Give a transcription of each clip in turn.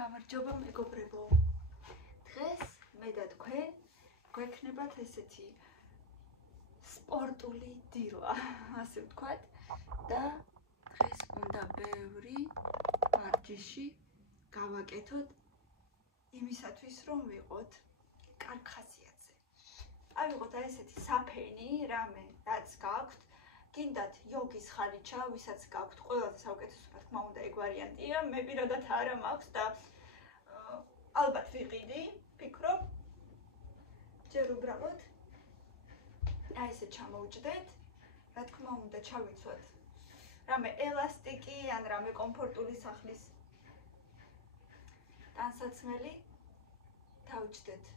გამარჯობა მეგობრებო. დღეს მე და თქვენ გვექნებათ ესეთი სპორტული დილა, ასე ვთქვათ, და დღეს უნდა ბევრი ვარჯიში გავაკეთოთ იმისათვის, რომ ვიყოთ კარგ ხასიათზე. ავიღოთ ესეთი საფენი, რამე რაც გაქვთ, გინდათ იოგის ხარიჩა, ვისაც გაქვთ, ყველაზე საუკეთესო, რა თქმა უნდა, ეგ ვარიანტია. მე პირადად არა მაქვს და ალბათ ვიყიდი, ფიქრობ, ჯერ უბრალოდ აი ესე ჩამოვჭდეთ, რა თქმა უნდა, ჩავიცვათ რამე ელასტიკი ან რამე კომფორტული სახლის ტანსაცმელი, დავჭდეთ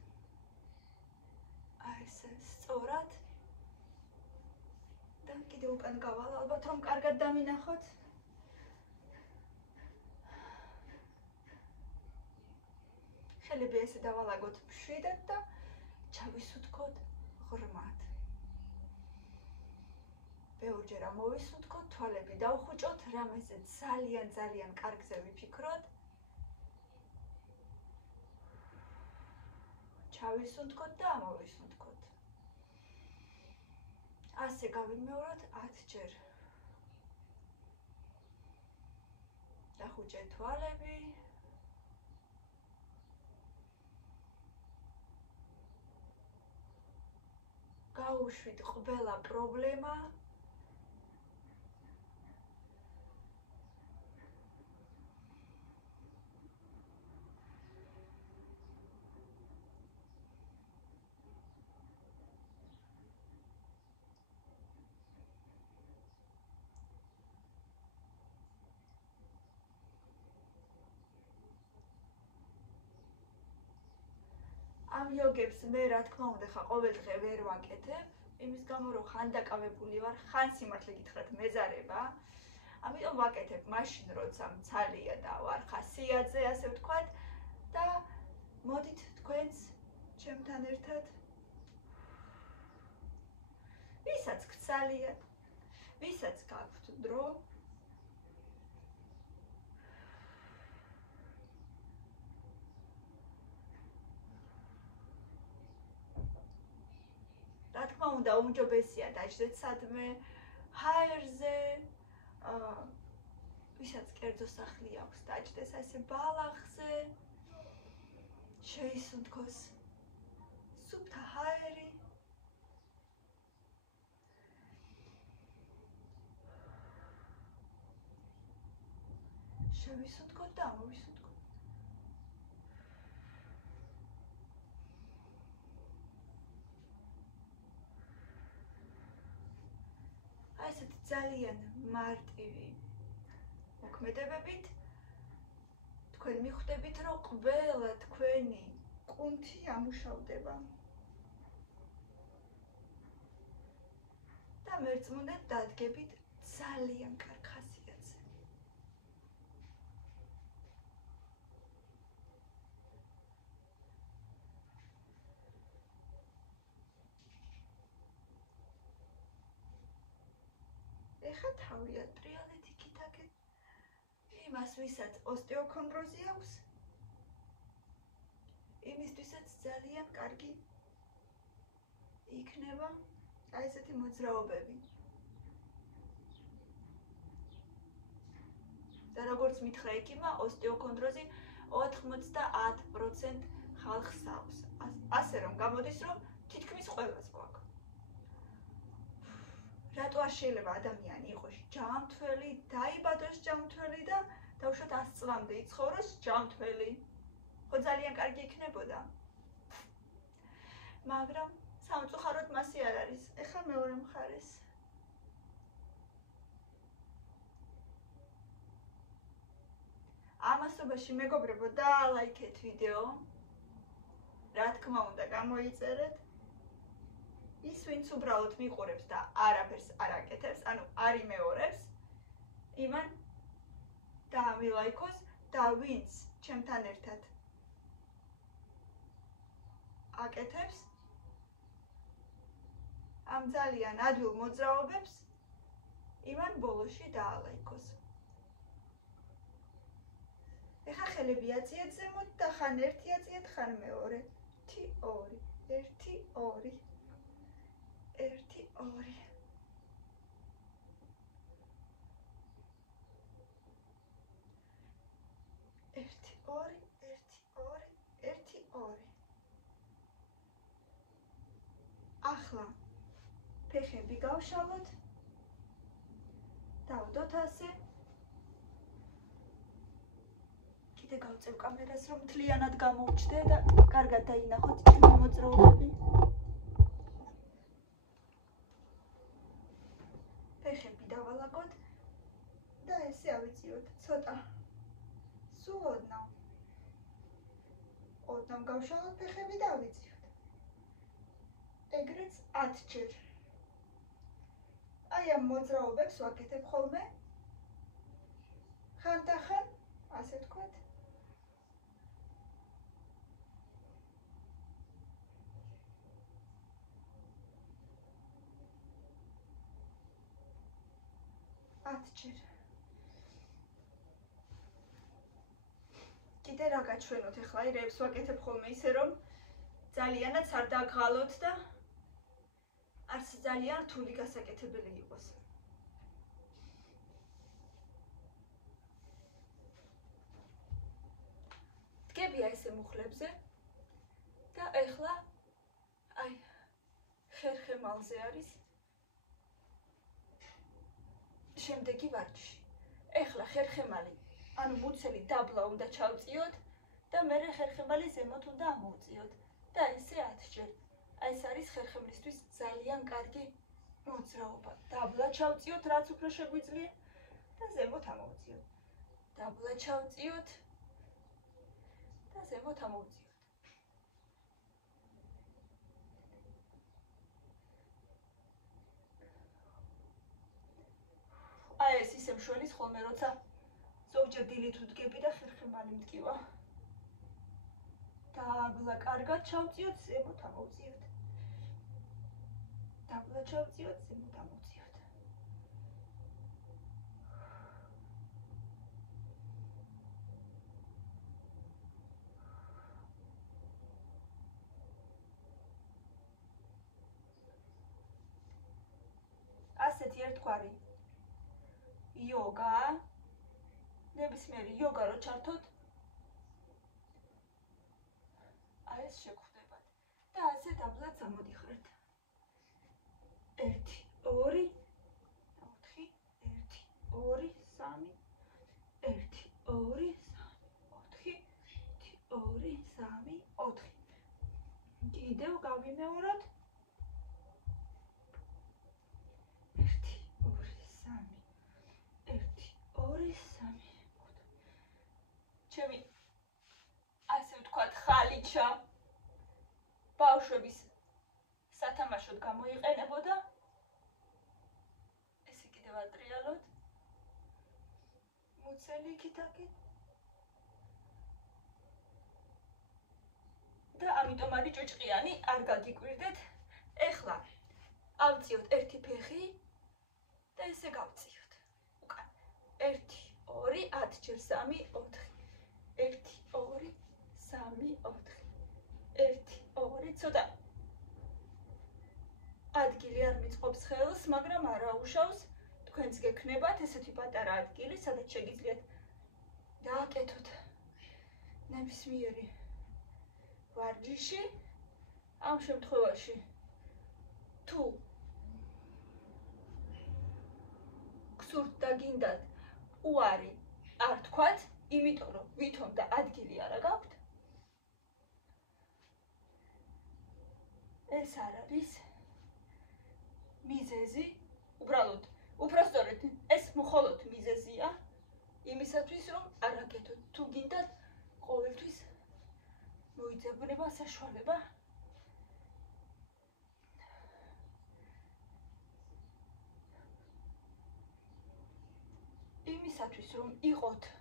აი ესე სწორად და კიდევ უკან გავალ, ალბათ რომ კარგად დამინახოთ. ხელები ესე დავალაგოთ მშვიდად და ჩავისუნთქოთ ღრმად. ბევრჯერ ამოვისუნთქოთ, თვალები დავხუჭოთ, რამეზე ძალიან კარგზე ვიფიქროთ. ჩავისუნთქოთ და ამოვისუნთქოთ. ასე გავიმეოროთ 10 ჯერ. დახუჭეთ თვალები. გაუშვით ყველა პრობლემა. ამ იოგებს მე რა თქმა უნდა ხა ყოველდღე ვერ ვაკეთებ, იმის გამო რომ ხან დაკავებული ვარ, ხან სიმართლე გითხრათ მეზარება. ამიტომ ვაკეთებ მაშინ, როცა მცალია და ვარ ხასიათზე, ასე ვთქვათ, და მოდით თქვენს ჩემთან ერთად. ვისაც გცალიათ, ვისაც გაქვთ დრო, რა თქმა უნდა, უმჯობესია დაჭდეთ სადმე ჰაერზე, ვისაც კერძო სახლი აქვს, დაჭდეს ასე ბალახზე, შეისუნთქოს სუფთა ჰაერი. შევისუნთქოთ და ამოვისუნთქოთ. ესეთი ძალიან მარტივი მოქმედებებით თქვენ მიხვდებით, რომ ყველა თქვენი კუნთი ამუშავდება. და მერწმუნედ დადგებით ძალიან კარგ ხასიათზე. ეხა თავი ატრიალეთ იქით-აქეთ. იმას, ვისაც ოსტეოქონდროზი აქვს, იმისთვისაც ძალიან კარგი იქნება აი ესეთი მოძრაობები. და როგორც მითხრა ექიმმა, ოსტეოქონდროზი 90% ხალხს აქვს. ასე რომ გამოდის, რომ თითქმის ყველას გვაქვს. რატო არ შეიძლება ადამიანი იყოს ჯანმრთელი, დაიბადოს ჯანმრთელი და დავუშვათ 100 წლამდე იცხოვროს ჯანმრთელი? ხო ძალიან კარგი იქნებოდა. მაგრამ სამწუხაროდ მასე არ არის. ეხლა მეორე მხარეს. ამასობაში მეგობრებო, დაალაიქეთ ვიდეო. რა თქმა უნდა, გამოიწერეთ. ის, ვინც უბრალოდ მიყურებს და არაფერს არ აკეთებს, ანუ არ იმეორებს, იმან დაამილაიქოს და ვინც ჩემთან ერთად აკეთებს ამ ძალიან ადვილ მოძრაობებს, იმან ბოლოში დაალაიქოს. ეხა ხელები აწიეთ ზემოთ და ხან ერთი აწიეთ, ხან მეორე. 1 2 1 2 1 2 ახლა ფეხები გავშალოთ. დავდოთ ასე. კიდე გავწევ კამერას, რომ მთლიანად გამოვჩდე და კარგად დაინახოთ ჩემი მოძრაობები. ფეხები დავალაგოთ და ესე ავიწიოთ ცოტა. სულ ოდნავ. ოდნავ გავშალოთ ფეხები და ავიწიოთ. ეგრეც 10 ჯერ. აი ამ მოძრაობებს ვაკეთებ ხოლმე. ხანდახან, ასე ვთქვათ. ჯერ. კიდე რა გაჩვენოთ ახლა, აირებს ვაკეთებ ხოლმე ისე რომ ძალიანაც არ დაგღალოთ და არც ძალიან რთული გასაკეთებელი იყოს. დგებია ესე მუხლებზე და ახლა აი ხერხემალზე არის შემდეგი ვარჯიში. ახლა ხერხემალი, ანუ მუცელი დაბლა უნდა ჩავწიოთ და მერე ხერხემალი ზემოთ უნდა ამოვწიოთ და ესე 10 ჯერ. ეს არის ხერხემლისთვის ძალიან კარგი მოძრაობა. დაბლა ჩავწიოთ, რაც უფრო შეგვიძლია და ზემოთ ამოვწიოთ. დაბლა ჩავწიოთ და ზემოთ ამოვწიოთ. აი ეს ისე მშვენის ხოლმე, როცა ზოგჯერ დილით ვდგები და ხერხემალი მტკივა. დაბლა კარგად ჩავწიოთ, ზემოთ ამოვწიოთ. დაბლა ჩავწიოთ, ზემოთ ამოვწიოთ. ასეთი ერთგვარი იოგა, ნებისმიერი იოგა რო ჩართოთ, აი ეს შეგხვდებათ და ასე დაბლაც ამოდიხართ. 1 2 4 1 2 3 1 2 3 4 2 3 4 კიდევ გავიმეოროთ. 1 2 3 1 2 3 ჩემი ასე ვთქვათ ხალიჩა ბავშვების სათამაშოდ გამოიყენებოდა. ესე კიდევ ატრიალოთ. მუცელი იქითაკი. და ამიტომ არის ჭოჭყიანი, არ გაგიკვირდეთ. ეხლა ავწიოთ ერთი ფეხი და ესე გავწიოთ. უკან 1 2 10 ჯერ 3 4 1 2 3 4 1 2 ცოტა ადგილი არ მიწყობს ხელს, მაგრამ არა უშავს. თქვენც გექნებათ ესეთი პატარა ადგილი, სადაც შეგიძლიათ დააკეთოთ ნებისმიერი ვარჯიში. ამ შემთხვევაში თუ გსურთ და გინდათ უარი არ თქვათ, იმიტომ რომ ვითომ და ადგილი არა გაქვთ. ეს არ არის მიზეზი, უბრალოდ, უпросторეთ, ეს მხოლოდ მიზეზია იმისათვის, რომ არ აკეთოთ. თუ გინდათ ყოველთვის მოიძებნება საშუალება იმისათვის, რომ იყოთ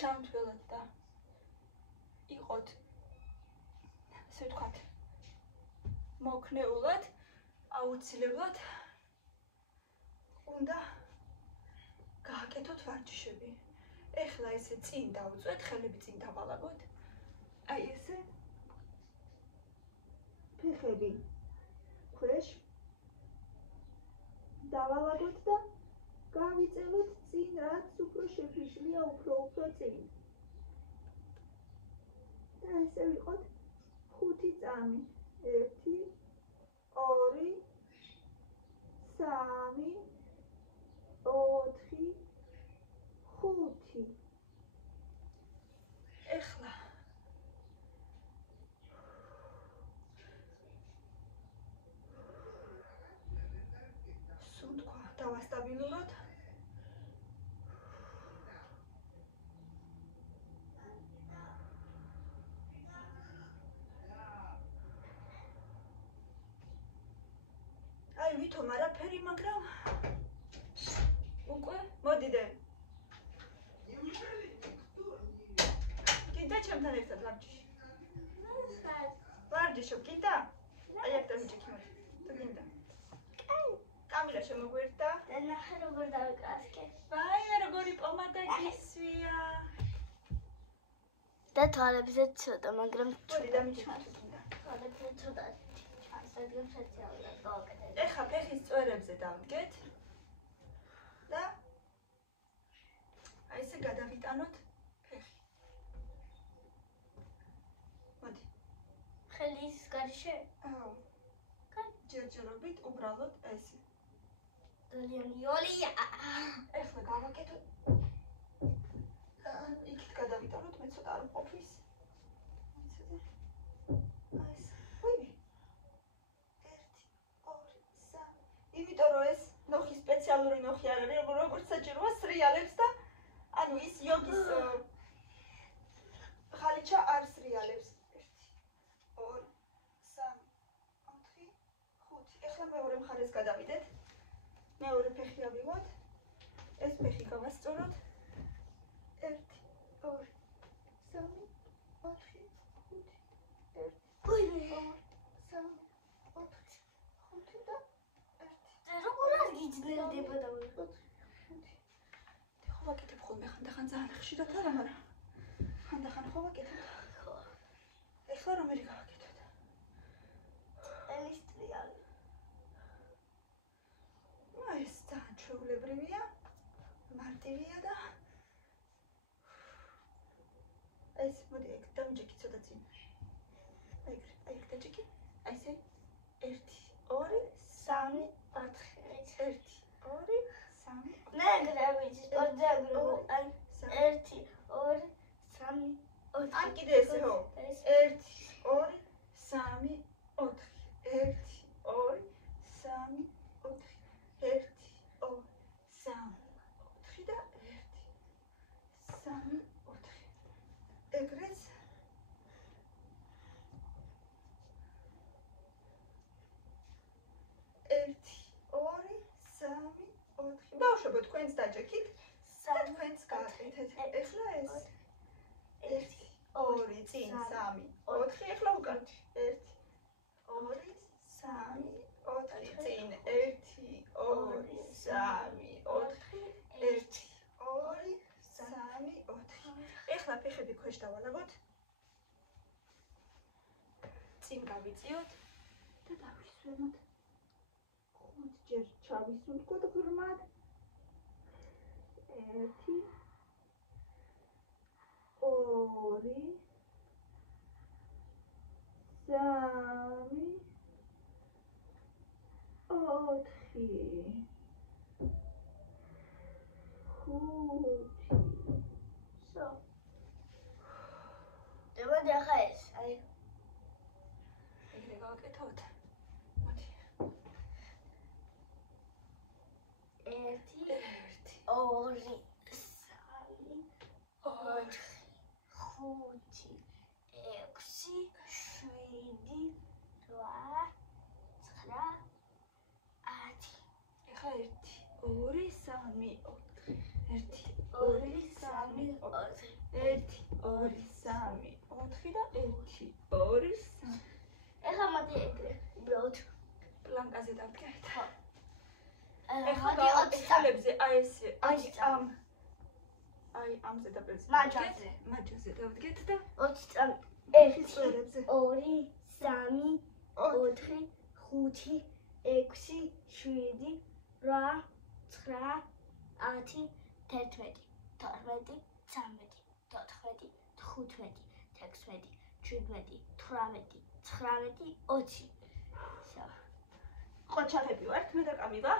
ჩამთველად და იყოთ, ასე ვთქვათ, მოქნეულად, აუცილებლად უნდა გააკეთოთ ვარჯიშები. ეხლა ესე წინ დავუწვეთ, ხელები წინ დავალაგოთ. აი ესე. ფეხები ქვეშ დავალაგოთ და გავიწელოთ წინ, რაც უფრო შეგვიძლია, უფრო წინ. და ესე ვიყოთ 5 წამი. 1 2 3 4 5. ეხლა სუნთქვა დავასტაბილუროთ. აი ვითომ არაფერი, მაგრამ უკვე მოდიდე. კიდე ჩემთან ერთად ვარჯიში. ვარჯიშობ კიდე? აი აქ დამიჭიქი მოდი. თუ გინდა. კამილა შემოგვერდა. და ნახე როგორ დავიკრასკე. ვაი, როგორი პომადა გისვია. და თვალებზე ცოტა, მაგრამ მოდი დამიჭიქი თუ გინდა. თვალებზე ცოტა. ასადგენ სოციალურად გავაკეთე. ეხლა ფეხის წვერებზე დავდგეთ. და აი ესე გადავიტანოთ ფეხი. მოდი. ხელის გარშე? აუ. ჯერჯერობით უბრალოდ ესე. ძალიან იოლია. ეხლა გავაკეთოთ. იქით გადავიტანოთ, მე ცოტა არ ყოფის. ვიცოდე. აი ეს. ვინი? 1 2 3. იმიტომ რომ ეს ნოხი სპეციალური ნოხი არ არის, როგორც საჭიროა სრიალებს და ანუ ის იოგის ხალიჩა არ სრიალებს. 1 2 3 4 5. ეხლა მეორე მხარეს გადავიდეთ. მეორე ფეხი ავიღოთ. ეს ფეხი გავასწოროთ. 1 2 3 4 5. 1 2 3 4 5 და 1 როგორ არ გიძნელდება და ხო ვაკეთებ ხოლმე ხანდახან ძალიან ხშირად არა, მაგრამ ხანდახან ხო ვაკეთებ. ეხლა რომელი გავაკეთოთ? ელის ტრიალი. ეს ძალიან ჩვეულებრივია, მარტივია და ეს მოდი ეგ დამიჭიქი ცოტა წინ. აი ეგ დაჭიქი. აი ესე 1 2 3 4 1 2 3 მე გრავიც ორჯერ აი 1 2 3 4. ან კიდე ესე ხო? 1 2 3 4 1 2 3 4 1 2 3 4 და 1 3 4. ეგრეც ბავშვებო, თქვენს დაჭექით და თქვენს გააკეთეთ. ეხლა ეს 1 2 წინ 3 4. ეხლა უკან 1 2 3 4 წინ 1 2 3 4 1 2 3 4. ეხლა ფეხები ქვეშ დავალაგოთ. წინ გავიწიოთ და დავისვენოთ. 5 ჯერ ჩავისუნთქოთ ღრმად. 1 2 3 4 5 So. Давай ახლა ეს, აი. ეგრე გავაკეთოთ. მოდი. 1 2 3 4 5 6 7 8 9 10. ეხლა 1 2 3 4. 1 2 3 4. 1 2 3 4 და 1 2 3. ეხლა მოდი ეგრე, უბრალოდ პლანკაზე დავდგეთ. მოდი 20 ხალებზე აი ეს აი ამ ზედაპირზე. მაჯაზე. მაჯაზე დავდგეთ და 20 წამი. 1 წვერებზე. 2 3 4 5 6 7 8 9 10 11 12 13 14 15 16 17 18 19 20. ხო ჩახები ვართ, მე და კამივა.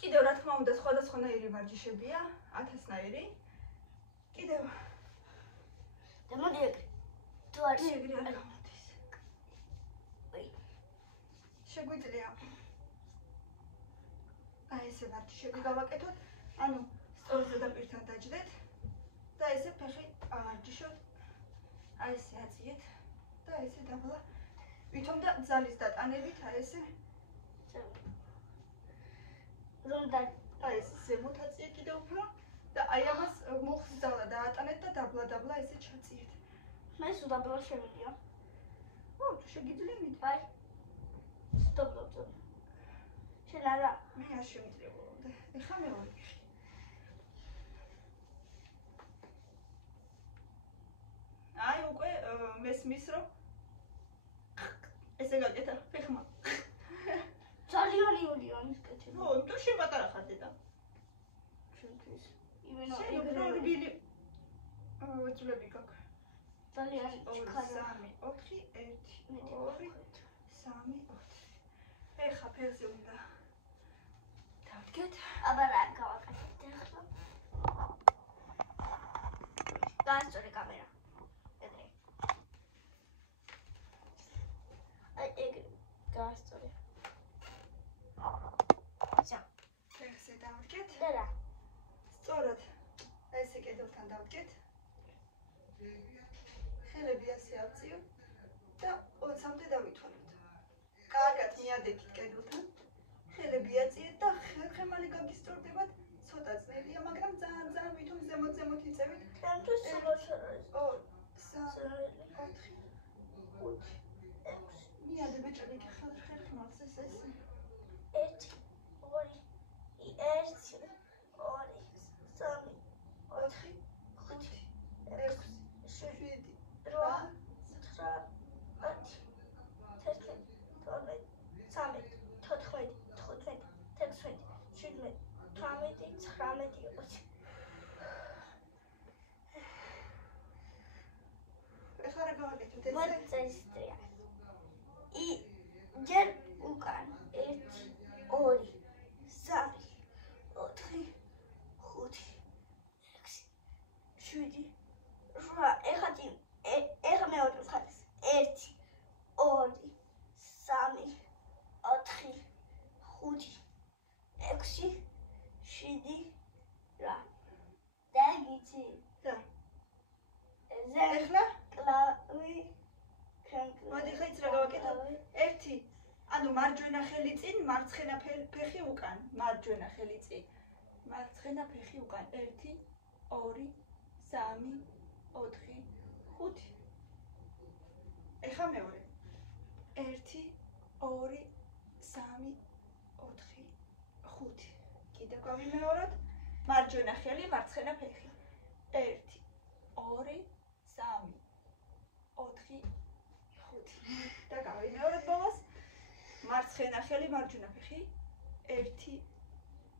კიდევ რა თქმა უნდა სხვადასხვანაირი ვარჯიშებია, 1000-ნაირი. კიდევ და მოდი ეგრე. თუ არ ეგრე არ გამოდის. შეგვიძლია აი ესე ვარჯიშები გავაკეთოთ, ანუ სწორ ზედაპირთან დაჯდეთ და ესე ფეხი ავარჯიშოთ. აი ესე აწიეთ და ესე დაბლა. ვითომ და ძალის დატანებით აი ესე რომ და აი ეს ზემოთ აწიე კიდევ უფრო და აი ამას მუხს ძალა დაატანეთ და დაბლა ესე ჩაწიეთ. მე სუდაბლა შემიძლია. ო, თუ შეგიძლია მით. აი. სტოპ. შენ არა. მე არ შემიძლია ბოლომდე. ეხლა მე ვარგიშ. აი უკვე მესმის რომ ესე გაკეთა ფეხმა. ძალიან იულიანის კეთება. ო, თუ შეპატარა ხარ დედა. შენთვის. იმენა ეგრე რბილი ძვლები გაქვს. ძალიან 2 3 4 1 2 3 4. ეხა ფეხზე უნდა დავდგეთ. აბა რა გავაკეთეთ ახლა? გაასწორე კამერა. ეგრე. აი ეგრე გაასწორე. ფეხზე დავდგეთ. და რა? სწორად ესე კედელთან დავდგეთ. ხელები ასე ავწიოთ და 20-მდე დავითვალოთ. კარგად მიადექით კედელთან. ხელები აწიეთ და ხერხემალი გაგისწორდებათ. ცოტა ძნელია, მაგრამ ძალიან ვითომ ზემოთ იწევით. ჩემთვის სულაც არ არის. 2 3 4 5 6 მიადე ბეჭედი ხერხემალს ესე. 1 2 1 2 3 4 5 6 7 8 ეხლა რა გავაკეთოთ ესე? მოწესრია. ჯერ უკან 1 2 3 4 5 6 7 8 ეხლა მეორე მხარეს 1 2 3 4 5 6 7 რა და გიცი და ზე ეხლა კლავი მოდი ხა იცი რა გავაკეთოთ? 1 ანუ მარჯვენა ხელი წინ, მარცხენა ფეხი უკან. მარჯვენა ხელი წინ. მარცხენა ფეხი უკან. 1 2 3 4 5. ეხლა მეორე. 1 2 3 4 5. კიდევ გავიმეოროთ. მარჯვენა ხელი, მარცხენა ფეხი. 1 2 3 4 5. და გავიმეოროთ ბოლოს. მარცხენა ხელი, მარჯვენა ფეხი. 1 2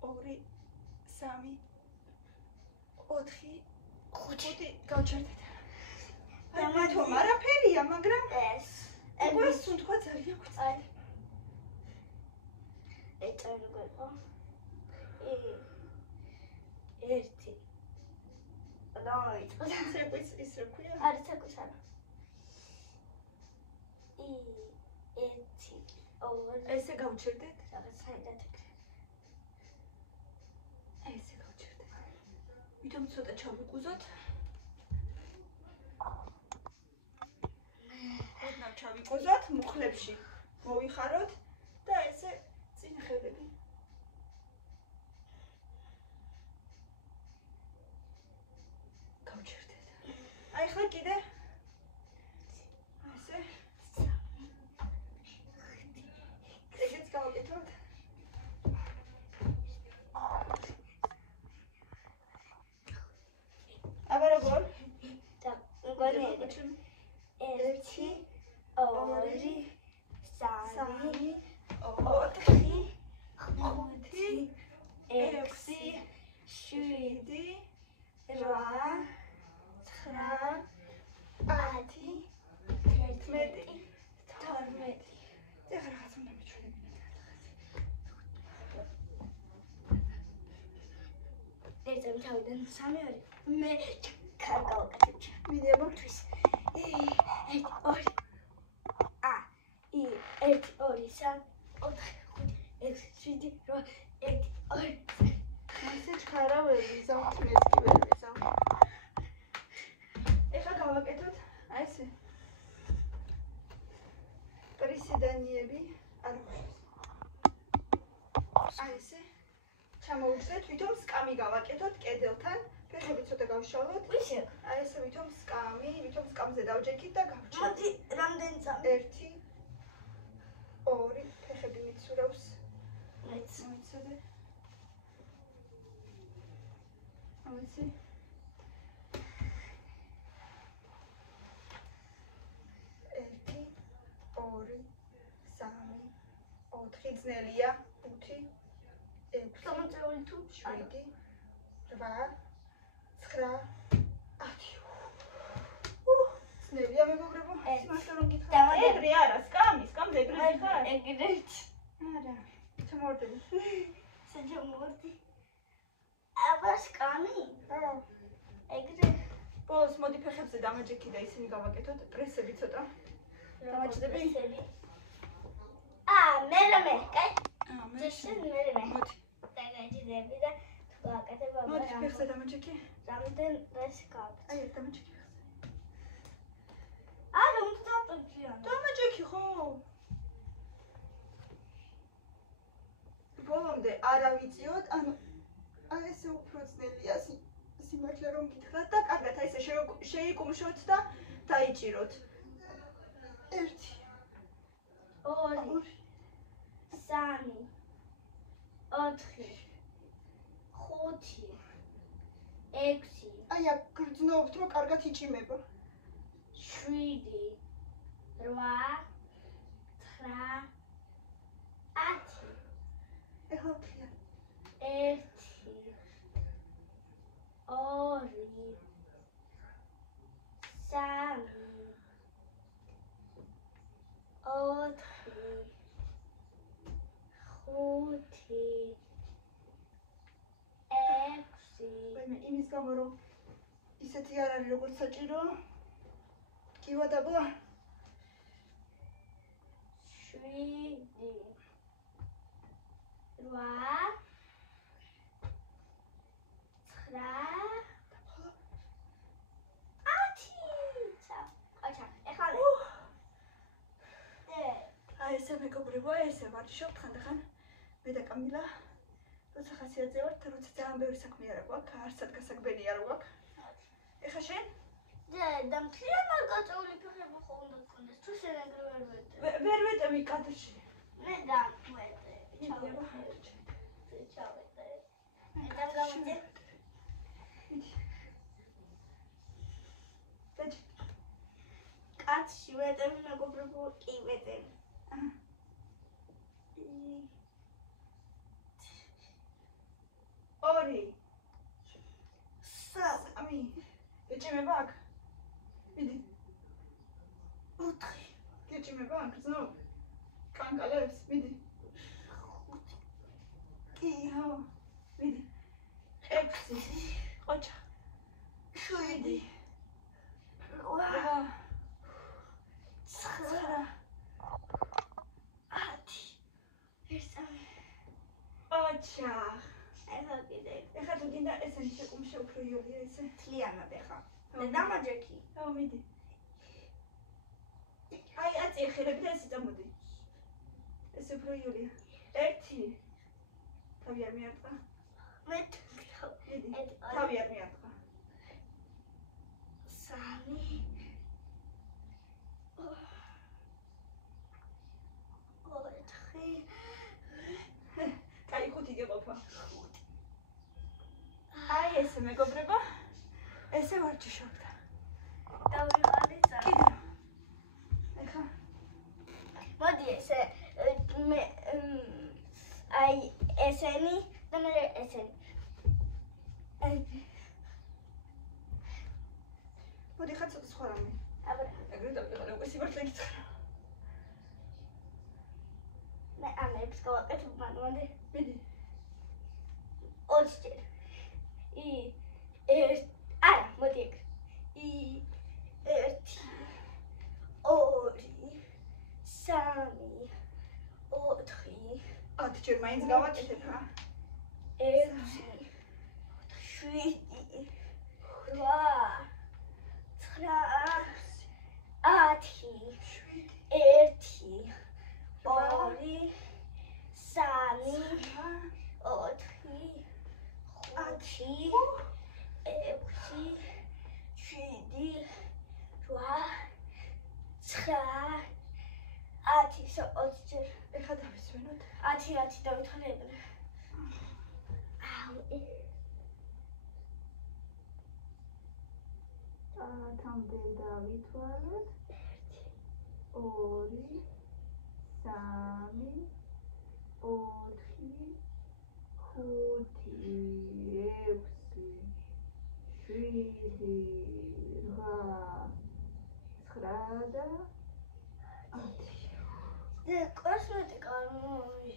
3 4 5. გავჩერდეთ. აი მათომ არაფერია, მაგრამ ეს უკვე სუნთქვა ძალიან გვწევს. აი ეწერ გიყო 1 დავიწყო ცეკვის ის რა ქვია? არის ცეკვის არა 1 ესე გავჩერდეთ. რაღაც საერთოდ ესე გავჩერდეთ. ვითომ ცოტა ჩავიკუზოთ. ოდნავ ჩავიკუზოთ, მუხლებში მოვიხაროთ და ესე წინ ხელები. გავჩერდეთ. აი ხა კიდე ესე ეგეც გავაკეთოთ. ეჭვი. 1 2 3 4 თავიდან 3 2 მე კარგავაკეთებ. მიდია თვის. 1 2 1 2 3 4 5 6 7 8 9 მასე ჩქარა ვერ ვიზავ, მეც კი ვერ ვიზავ. ეხლა გავაკეთოთ აი ესე. პრისიდანიები არ გვაქვს. აი ესე. ჩამოვუშვეთ, ვითომ სკამი გავაკეთოთ კედელთან. ფეხები ცოტა გავშალოთ. ვისე? აი ესე ვითომ სკამზე დავჯექით და გავჩერდით. მოდი, რამდენი წამი? 1 2 ფეხები მიცურავს. მეც. მოიცადე. ამიცი. 1 2 3 4 ძნელია 5 6 გამოწეული თუ 7 8 9 10 ძნელია მეგობრებო სიმართლე რომ გითხრათ ეგრე არა სკამზე ეგრე ხარ ეგრეთ. არა ჩამოვარდები საჯამოვარდი. აბა სკამი? ხო ეგრე. ბოლოს მოდი ფეხებზე დამაჯექი და ისინი გავაკეთოთ პრესები ცოტა დამაჯდები მე, კაი? მე ჯეშენ მე. მოდი დაგაჯდები და თუ გააკეთებ აბა. მოდი ფეხზე დამაჯექი რამდენ დღეს გავაკეთე? აი ერთ დამაჯექი არა, უნდა დავტოვია. დამაჯექი ხო ბოლომდე არ ავიწიოთ ანუ აი ესე უფრო ძნელია სიმართლე რომ გითხრათ და კარგად აი ესე შეიკუმშოთ და დაიჭიროთ 1 2 3 4 5 6 აი აქ გრძნობთ რომ კარგად იჭიმება 7 8 9 10 ეხლა ვთქია 1 2 3 4 მე იმის გამო რომ ისეთი არ არის როგორც საჭირო კივა დაბლა 7 8 აი ესე მეგობრებო, ესე ვარჯიშობთ ხანდახან მე და კამილა. როცა ხასიათზე ვართ, როცა ძალიან ბევრი საქმე არ გვაქვს, არცად გასაგბენი არ გვაქვს. ეხლა შენ? და მთლიან არ გაწეული ფეხები ხო უნდა გქონდეს, თუ შენ ეგრე ვერ ვეტევი კადრში. მე დავყვეტე. ჩავეტე. მე დავგავიდე. კაცში ვეტევი მეგობრებო, კი ვეტევი. ორი სამი ეჭიმება აქ მიდი 4 ეჭიმება აქ ზნო კანკალებს მიდი კი ხო მიდი 6 ყოჩა 7 8 9 ოჩა ეხლა თუ გინდა ესენი შეკუმშე უფრო იოლია ესე თლიანად ეხა და დამაჯექი აუ მიდი აი აწი ხერები და ესე წამოდი ესე უფრო იოლია 1 თავი არ მიარტყა მე მიდი თავი არ მიარტყა 3 კაი 5 გეყოფა აი ესე მეგობრებო ესე ვარჯიშობთ დავიღალე ძალიან. კიდე. ეხა მოდი ესე მე აი ესენი და მე ესენი. მოდი ხა ცოტა სხვა რამე. აბა ეგრე დავიღალე უკვე სიმართლე გითხრა. მე ამებს გავაკეთებ მანამდე. მიდი. 20 ჯერ. არა, მოდი ეგ. 1 2 3 4 10 ჯერ მაინც გავაკეთებ ხა. 6 7 8 ეხა დავისვენოთ. 10 დავითვალე ეგრე. თამდე დავითვალოთ. 2 3 4 5 6 7 8 9 და კოსმეტიკა არ მომი.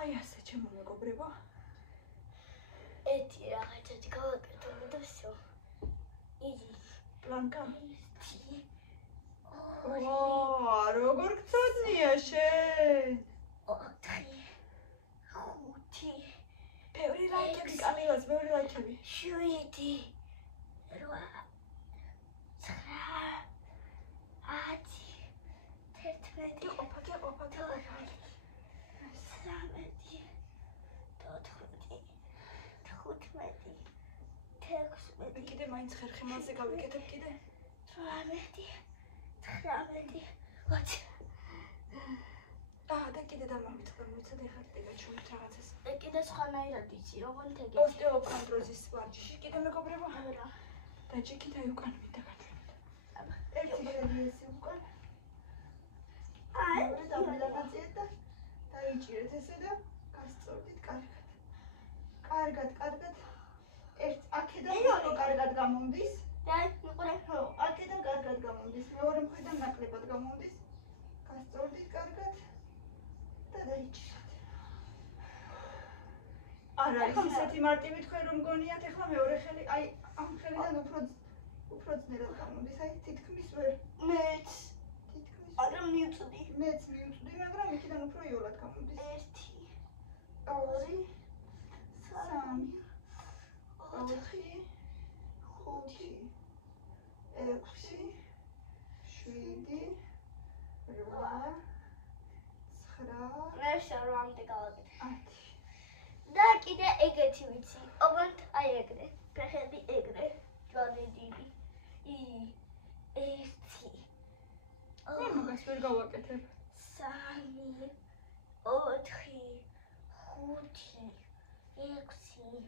აი ასე ჩემო მეგობრებო. ეთი რაღაცა გავაკეთე და всё. იგი პლანკა. 1 როგორ გწოდნია შენ? 4 5 ბევრი ლაიქები კამილას, ბევრი ლაიქები. 7 8 9 ყოფა. მე კიდე მაინც ხერხემალზე გავიკეთებ კიდე. 18 და კიდე დამამიტყდა მოცად ეხლა კიდე გაჩვენებთ რაღაცას. კიდე სხვანაირად იცი, ოღონდ ეგეთი. ოსტეოფონდროზის ვარჯიში კიდე მეგობრებო. და ჯიქით აი უკან მინდა გაჩვენოთ. ერთი შედი ესე უკან. მეორე დავილაგაციეთ და დაიჭირეთ ესე და გასწორდით კარგად. აქედან კარგად გამომდის. და მიყურე. ხო, აქედან კარგად გამომდის. მეორე მხრიდან ნაკლებად გამომდის. გასწორდით კარგად და დაიჭირეთ. არ არის ისეთი მარტივი თქვენ რომ გონიათ, ეხლა მეორე ხელი აი ამ ხელიდან უფრო ძნელად გამომდის. აი თითქმის ვერ. მეც მივწვდი, მაგრამ იქიდან უფრო იოლად გამომდის. 1 2 3 4 5 6 7 8 9 მე შარვამდე გავაკეთე. 10 და კიდე ეგეთი ვიცი, ოღონდ აი ეგრე, ფეხები ეგრე, ჯვარი დიდი. 1 მაგას ვერ გავაკეთებ. 3 4 5 6 7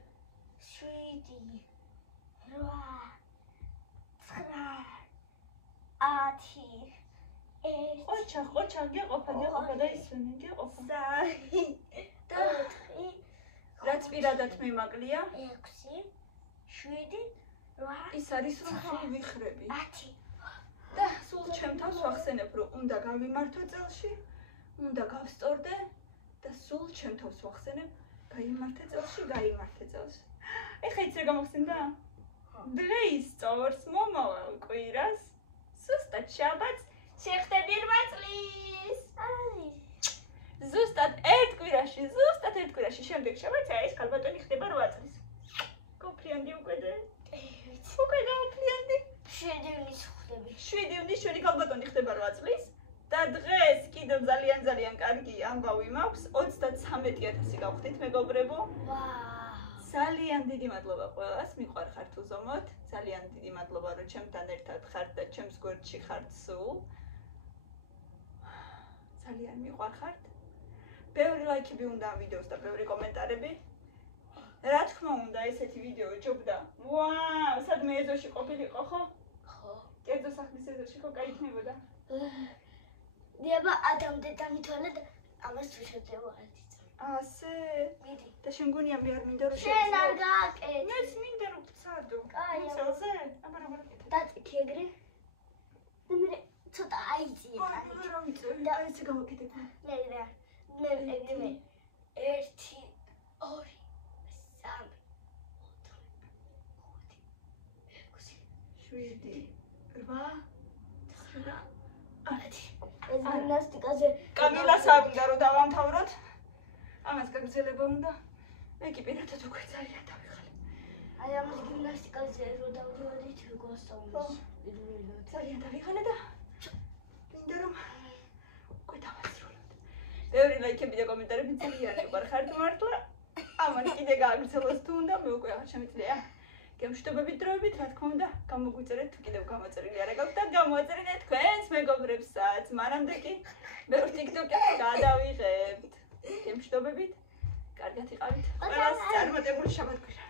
8 ყოჩა გეყოფა და ისვენი გეყოფა. 3 4 რაც პირადად მემაკლია, 6 7 8 ის არის რომ ხელი ვიხრები. 10 და სულ ჩემ თავს ვახსენებ რომ უნდა გავიმართო წელში, უნდა გავსწორდე და სულ ჩემ თავს ვახსენებ გაიმართე წელში. ეხლა იცი რა გამახსენდა? დღეს სწორს მომავალ კვირას, ზუსტად შაბათს შეხტები 8 წლის. ზუსტად ერთ კვირაში შემდეგ შაბათს ეს ქალბატონი ხდება 8 წლის. გოფრიანდი უკვე გავფრიანდი. 7 ივნის ხდები. 7 ივნის ჩვენი ქალბატონი ხდება 8 წლის და დღეს კიდევ ძალიან კარგი ამბავი მაქვს. 33,000 გავხდით მეგობრებო. ძალიან დიდი მადლობა ყველას, მიყვარხართ უზომოდ. ძალიან დიდი მადლობა რომ ჩემთან ერთად ხართ და ჩემს გვერდში ხართ სულ. ძალიან მიყვარხართ. ბევრი ლაიქები უნდა ამ ვიდეოს და ბევრი კომენტარები. რა თქმა უნდა, ესეთი ვიდეო ჯობდა. ვაუ, სადმე ეზოში ყოფილიყო ხო? კერძო სახლის ეზერში ხო კაი იქნებოდა. დიაბა ადამდე დამითვალე და ამას თუ შეძლება არც ასე მიდი და შენ გონია მე არ მინდა რომ შენ არ გააკეთე მეც მინდა რომ ვცადო. კაი, მოცელზე? აბა დაწიქი ეგრე და მე ცოტა აიწიე კანი რა ვიცი, და აი ესე გავაკეთებ. მე ეგრე მე 1 2 3 4 5 6 ეს გიმნასტიკაზე კამილას არ უნდა რომ დავამთავროთ. ამას გაგრძელება უნდა. მე კი პირადად უკვე ძალიან დავიხალე. აი ამას გიმნასტიკაზე რო დავდივარით გვასწავლეს პირველად ძალიან დავიხალე და მინდა რომ უკვე დავასრულოთ. ბევრი ლაიქები და კომენტარები ძალიან უყვარ ხართ მართლა. ამან კიდე გააგრძელოს თუ უნდა მე უკვე აღარ შემიძლია. გემშვიდობებით დროებით, რა თქმა უნდა, გამოგვიწერეთ თუ კიდევ გამოწერილი არ გაქვთ და გამოაწერინეთ თქვენს მეგობრებსაც. მანამდე კი ბევრ TikTok-ს გადავიღებთ. გემშვიდობებით, კარგად იყავით. ყველას წარმატებული შაბათ-კვირა.